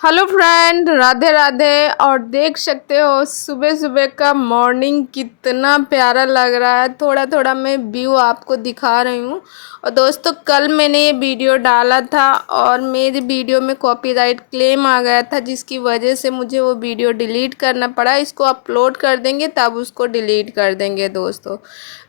Hello friend, Radhe Radhe. और देख सकते हो सुबह सुबह का मॉर्निंग कितना प्यारा लग रहा है। थोड़ा थोड़ा मैं व्यू आपको दिखा रही हूँ। और दोस्तों, कल मैंने ये वीडियो डाला था और मेरी वीडियो में कॉपीराइट क्लेम आ गया था, जिसकी वजह से मुझे वो वीडियो डिलीट करना पड़ा। इसको अपलोड कर देंगे तब उसको डिलीट कर देंगे दोस्तों।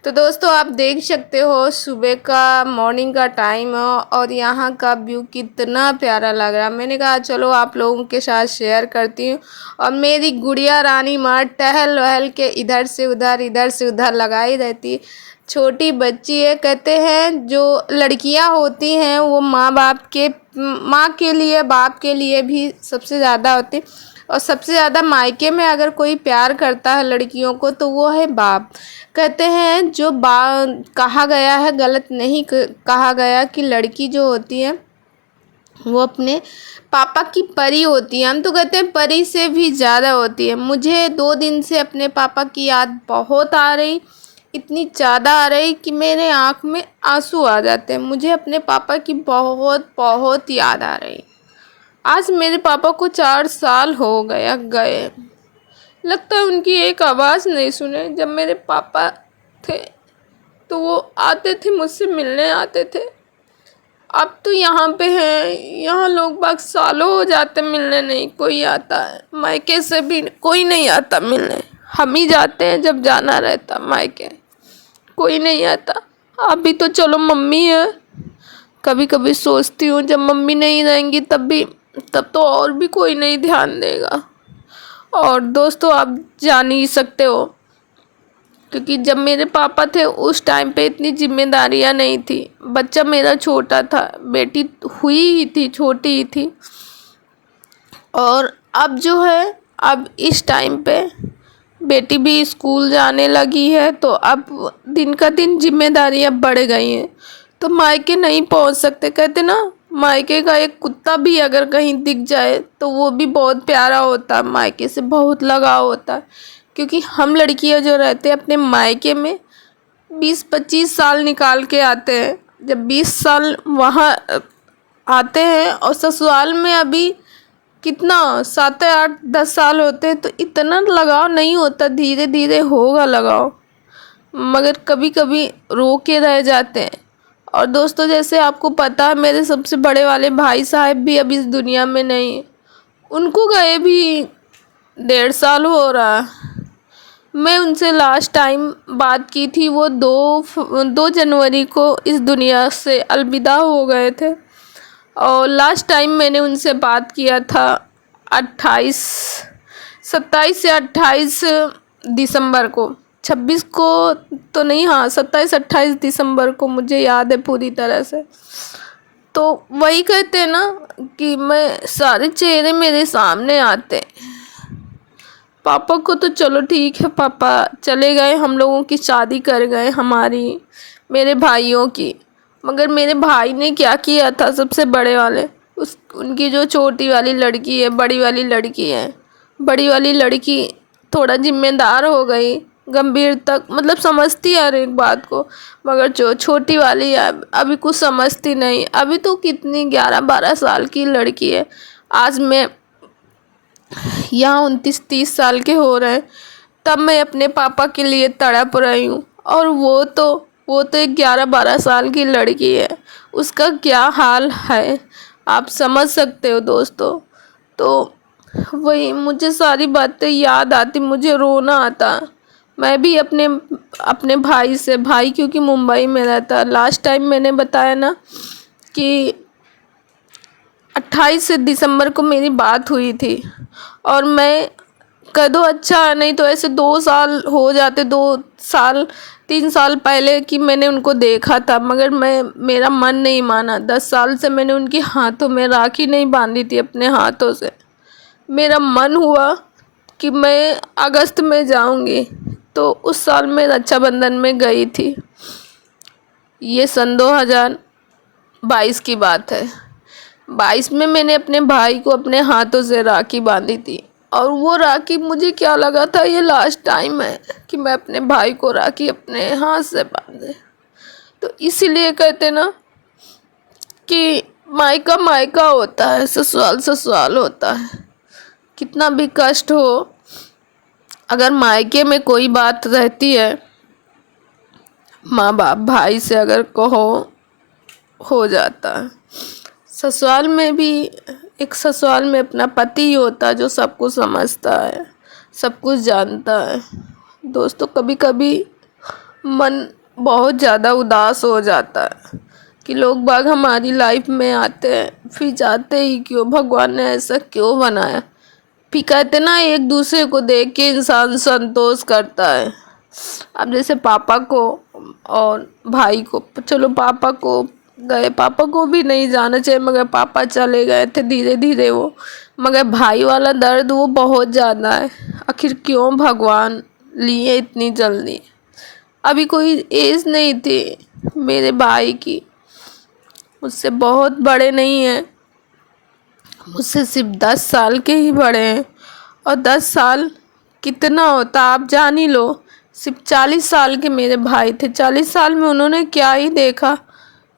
तो दोस्तों, आप देख सकते हो सुबह का मॉर्निंग का टाइम है और यहाँ का व्यू कितना प्यारा लग रहा है। मैंने कहा चलो आप लोगों के साथ शेयर करती हूँ। और मेरी गुड़िया रानी माँ टहल वहल के इधर से उधर लगाई रहती। छोटी बच्ची है। कहते हैं जो लड़कियां होती हैं वो माँ के लिए, बाप के लिए भी सबसे ज़्यादा होती। और सबसे ज़्यादा मायके में अगर कोई प्यार करता है लड़कियों को तो वो है बाप। कहते हैं जो कहा गया है, गलत नहीं कहा गया, कि लड़की जो होती है वो अपने पापा की परी होती है। हम तो कहते हैं परी से भी ज़्यादा होती है। मुझे 2 दिन से अपने पापा की याद बहुत आ रही, इतनी ज़्यादा आ रही कि मेरे आँख में आंसू आ जाते हैं। मुझे अपने पापा की बहुत बहुत याद आ रही। आज मेरे पापा को 4 साल हो गए। लगता है उनकी एक आवाज़ नहीं सुने। जब मेरे पापा थे तो वो आते थे, मुझसे मिलने आते थे। अब तो यहाँ पे हैं, यहाँ लोग बाग सालों हो जाते मिलने नहीं कोई आता है। मायके से भी कोई नहीं आता मिलने। हम ही जाते हैं जब जाना रहता मायके, कोई नहीं आता। अभी तो चलो मम्मी है। कभी कभी सोचती हूँ जब मम्मी नहीं रहेंगी तब तो और भी कोई नहीं ध्यान देगा। और दोस्तों, आप जान ही सकते हो, क्योंकि जब मेरे पापा थे उस टाइम पे इतनी जिम्मेदारियां नहीं थी। बच्चा मेरा छोटा था, बेटी हुई ही थी, छोटी ही थी। और अब जो है, अब इस टाइम पे बेटी भी स्कूल जाने लगी है, तो अब दिन का दिन जिम्मेदारियां बढ़ गई हैं। तो मायके नहीं पहुंच सकते। कहते ना, मायके का एक कुत्ता भी अगर कहीं दिख जाए तो वो भी बहुत प्यारा होता है, मायके से बहुत लगाव होता है। क्योंकि हम लड़कियां जो रहते हैं अपने मायके में 20-25 साल निकाल के आते हैं। जब 20 साल वहाँ आते हैं और ससुराल में अभी कितना 7-8-10 साल होते हैं, तो इतना लगाव नहीं होता। धीरे धीरे होगा लगाव, मगर कभी कभी रो के रह जाते हैं। और दोस्तों, जैसे आपको पता है, मेरे सबसे बड़े वाले भाई साहब भी अब इस दुनिया में नहीं है। उनको गए भी 1.5 साल हो रहा है। मैं उनसे लास्ट टाइम बात की थी, वो 2 जनवरी को इस दुनिया से अलविदा हो गए थे। और लास्ट टाइम मैंने उनसे बात किया था 27 से 28 दिसंबर को। 26 को तो नहीं, हाँ 27-28 दिसंबर को मुझे याद है पूरी तरह से। तो वही कहते हैं ना कि मैं सारे चेहरे मेरे सामने आते हैं। पापा को तो चलो ठीक है, पापा चले गए, हम लोगों की शादी कर गए, हमारी, मेरे भाइयों की। मगर मेरे भाई ने क्या किया था, सबसे बड़े वाले, उनकी जो छोटी वाली लड़की है, बड़ी वाली लड़की है, बड़ी वाली लड़की थोड़ा जिम्मेदार हो गई, गंभीर तक मतलब समझती है हर एक बात को। मगर जो छोटी वाली है अभी कुछ समझती नहीं। अभी तो कितनी 11-12 साल की लड़की है। आज मैं यहाँ 29-30 साल के हो रहे हैं, तब मैं अपने पापा के लिए तड़प रही हूँ। और वो तो एक 11-12 साल की लड़की है, उसका क्या हाल है आप समझ सकते हो दोस्तों। तो वही मुझे सारी बातें याद आती, मुझे रोना आता। मैं भी अपने अपने भाई से, भाई क्योंकि मुंबई में रहता, लास्ट टाइम मैंने बताया ना कि 28 दिसंबर को मेरी बात हुई थी। और मैं कह दो अच्छा, नहीं तो ऐसे 2 साल हो जाते, 2 साल 3 साल पहले कि मैंने उनको देखा था। मगर मेरा मन नहीं माना। 10 साल से मैंने उनके हाथों में राखी नहीं बांधी थी अपने हाथों से। मेरा मन हुआ कि मैं अगस्त में जाऊंगी, तो उस साल मैं रक्षाबंधन में गई थी। ये सन 2022 की बात है। 22 में मैंने अपने भाई को अपने हाथों से राखी बांधी थी। और वो राखी, मुझे क्या लगा था ये लास्ट टाइम है कि मैं अपने भाई को राखी अपने हाथ से बांधे। तो इसीलिए कहते ना कि मायका मायका होता है, ससुराल ससुराल होता है। कितना भी कष्ट हो, अगर मायके में कोई बात रहती है, माँ बाप भाई से अगर कहो, हो जाता है। ससुराल में भी एक ससुराल में अपना पति ही होता है जो सब कुछ समझता है, सब कुछ जानता है। दोस्तों कभी कभी मन बहुत ज़्यादा उदास हो जाता है कि लोग बाग हमारी लाइफ में आते हैं फिर जाते ही क्यों, भगवान ने ऐसा क्यों बनाया। फिर कहते ना, एक दूसरे को देख के इंसान संतोष करता है। अब जैसे पापा को और भाई को, चलो पापा को गए, पापा को भी नहीं जाना चाहिए मगर पापा चले गए थे धीरे धीरे वो, मगर भाई वाला दर्द वो बहुत ज़्यादा है। आखिर क्यों भगवान लिए इतनी जल्दी। अभी कोई एज नहीं थी मेरे भाई की, मुझसे बहुत बड़े नहीं हैं, मुझसे सिर्फ 10 साल के ही बड़े हैं। और 10 साल कितना होता आप जान ही लो। सिर्फ 40 साल के मेरे भाई थे, 40 साल में उन्होंने क्या ही देखा।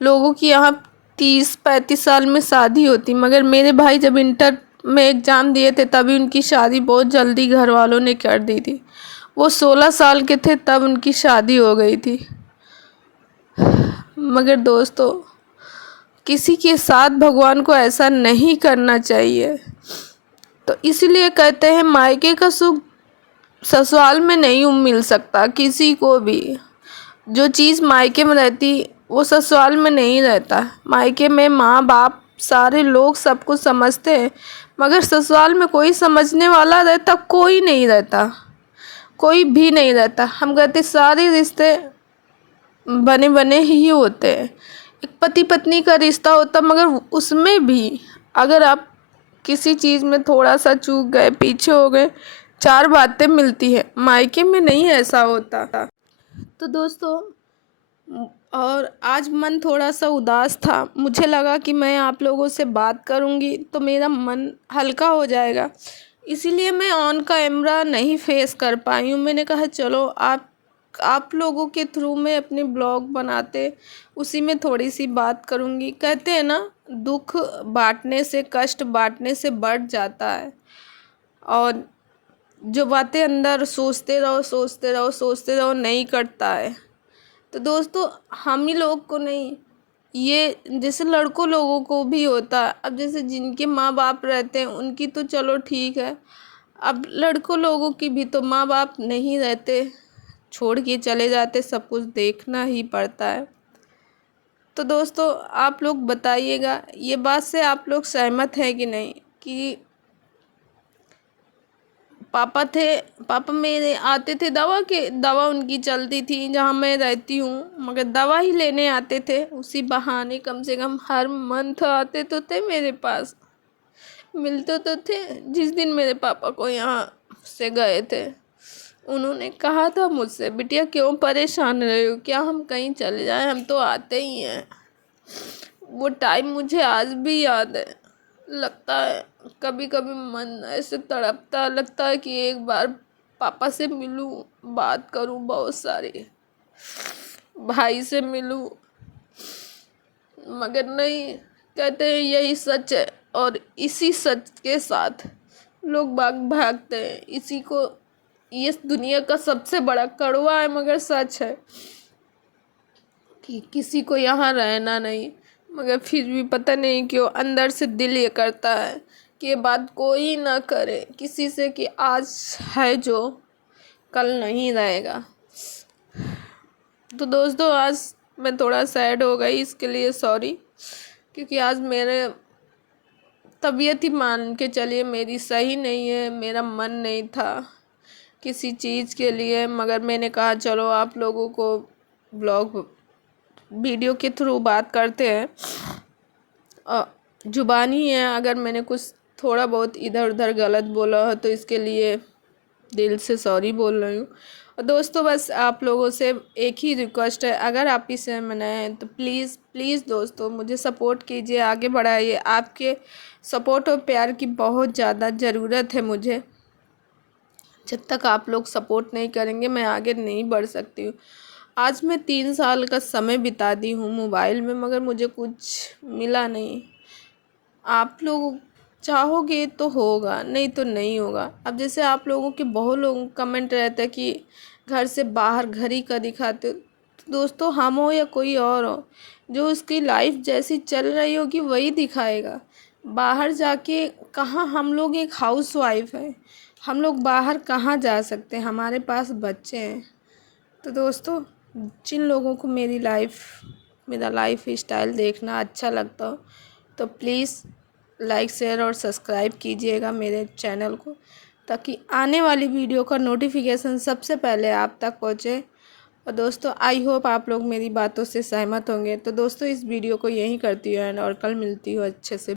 लोगों की यहाँ 30-35 साल में शादी होती, मगर मेरे भाई जब इंटर में एग्ज़ाम दिए थे तभी उनकी शादी बहुत जल्दी घर वालों ने कर दी थी। वो 16 साल के थे तब उनकी शादी हो गई थी। मगर दोस्तों किसी के साथ भगवान को ऐसा नहीं करना चाहिए। तो इसीलिए कहते हैं मायके का सुख ससुराल में नहीं मिल सकता किसी को भी। जो चीज़ मायके में रहती वो ससुराल में नहीं रहता। मायके में माँ बाप सारे लोग सब कुछ समझते हैं, मगर ससुराल में कोई समझने वाला रहता कोई नहीं रहता, कोई भी नहीं रहता। हम कहते सारे रिश्ते बने बने ही होते हैं। एक पति पत्नी का रिश्ता होता, मगर उसमें भी अगर आप किसी चीज़ में थोड़ा सा चूक गए, पीछे हो गए, 4 बातें मिलती है। मायके में नहीं ऐसा होता। तो दोस्तों और आज मन थोड़ा सा उदास था, मुझे लगा कि मैं आप लोगों से बात करूंगी तो मेरा मन हल्का हो जाएगा, इसीलिए मैं ऑन कैमरा नहीं फेस कर पाई हूँ। मैंने कहा चलो आप लोगों के थ्रू मैं अपने ब्लॉग बनाते उसी में थोड़ी सी बात करूंगी। कहते हैं ना, दुख बांटने से, कष्ट बांटने से बढ़ जाता है। और जो बातें अंदर सोचते रहो सोचते रहो सोचते रहो नहीं करता है। तो दोस्तों हम ही लोग को नहीं, ये जैसे लड़कों लोगों को भी होता है। अब जैसे जिनके माँ बाप रहते हैं उनकी तो चलो ठीक है, अब लड़कों लोगों की भी तो माँ बाप नहीं रहते, छोड़ के चले जाते, सब कुछ देखना ही पड़ता है। तो दोस्तों आप लोग बताइएगा ये बात से आप लोग सहमत हैं कि नहीं, कि पापा मेरे आते थे दवा उनकी चलती थी जहाँ मैं रहती हूँ, मगर दवा ही लेने आते थे उसी बहाने, कम से कम हर मंथ आते तो थे मेरे पास, मिलते तो थे। जिस दिन मेरे पापा को यहाँ से गए थे उन्होंने कहा था मुझसे, बिटिया क्यों परेशान रहे हो, क्या हम कहीं चले जाएं, हम तो आते ही हैं। वो टाइम मुझे आज भी याद है। लगता है कभी कभी मन ऐसे तड़पता, लगता है कि एक बार पापा से मिलूं, बात करूं, बहुत सारे भाई से मिलूं, मगर नहीं। कहते हैं यही सच है और इसी सच के साथ लोग भागते हैं। इसी को ये दुनिया का सबसे बड़ा कड़वा है मगर सच है कि किसी को यहाँ रहना नहीं, मगर फिर भी पता नहीं क्यों अंदर से दिल ये करता है कि ये बात कोई ना करे किसी से कि आज है जो कल नहीं रहेगा। तो दोस्तों आज मैं थोड़ा सैड हो गई, इसके लिए सॉरी, क्योंकि आज मेरे तबीयत ही मान के चलिए मेरी सही नहीं है, मेरा मन नहीं था किसी चीज़ के लिए, मगर मैंने कहा चलो आप लोगों को ब्लॉग वीडियो के थ्रू बात करते हैं। जुबानी है, अगर मैंने कुछ थोड़ा बहुत इधर उधर गलत बोला हो तो इसके लिए दिल से सॉरी बोल रही हूँ। और दोस्तों बस आप लोगों से एक ही रिक्वेस्ट है, अगर आप इस चैनल में नए हैं तो प्लीज़ प्लीज़ दोस्तों मुझे सपोर्ट कीजिए, आगे बढ़ाइए। आपके सपोर्ट और प्यार की बहुत ज़्यादा ज़रूरत है मुझे। जब तक आप लोग सपोर्ट नहीं करेंगे मैं आगे नहीं बढ़ सकती हूँ। आज मैं 3 साल का समय बिता दी हूँ मोबाइल में, मगर मुझे कुछ मिला नहीं। आप लोग चाहोगे तो होगा, नहीं तो नहीं होगा। अब जैसे आप लोगों के बहुत लोगों का कमेंट रहता है कि घर से बाहर घर ही का दिखाते हो। तो दोस्तों, हम हो या कोई और हो, जो उसकी लाइफ जैसी चल रही होगी वही दिखाएगा। बाहर जाके कहाँ, हम लोग एक हाउस वाइफ है, हम लोग बाहर कहाँ जा सकते हैं, हमारे पास बच्चे हैं। तो दोस्तों, जिन लोगों को मेरा लाइफ स्टाइल देखना अच्छा लगता हो तो प्लीज़ लाइक शेयर और सब्सक्राइब कीजिएगा मेरे चैनल को, ताकि आने वाली वीडियो का नोटिफिकेशन सबसे पहले आप तक पहुँचे। और दोस्तों, आई होप आप लोग मेरी बातों से सहमत होंगे। तो दोस्तों, इस वीडियो को यहीं करती हूँ एंड और कल मिलती हूँ अच्छे से।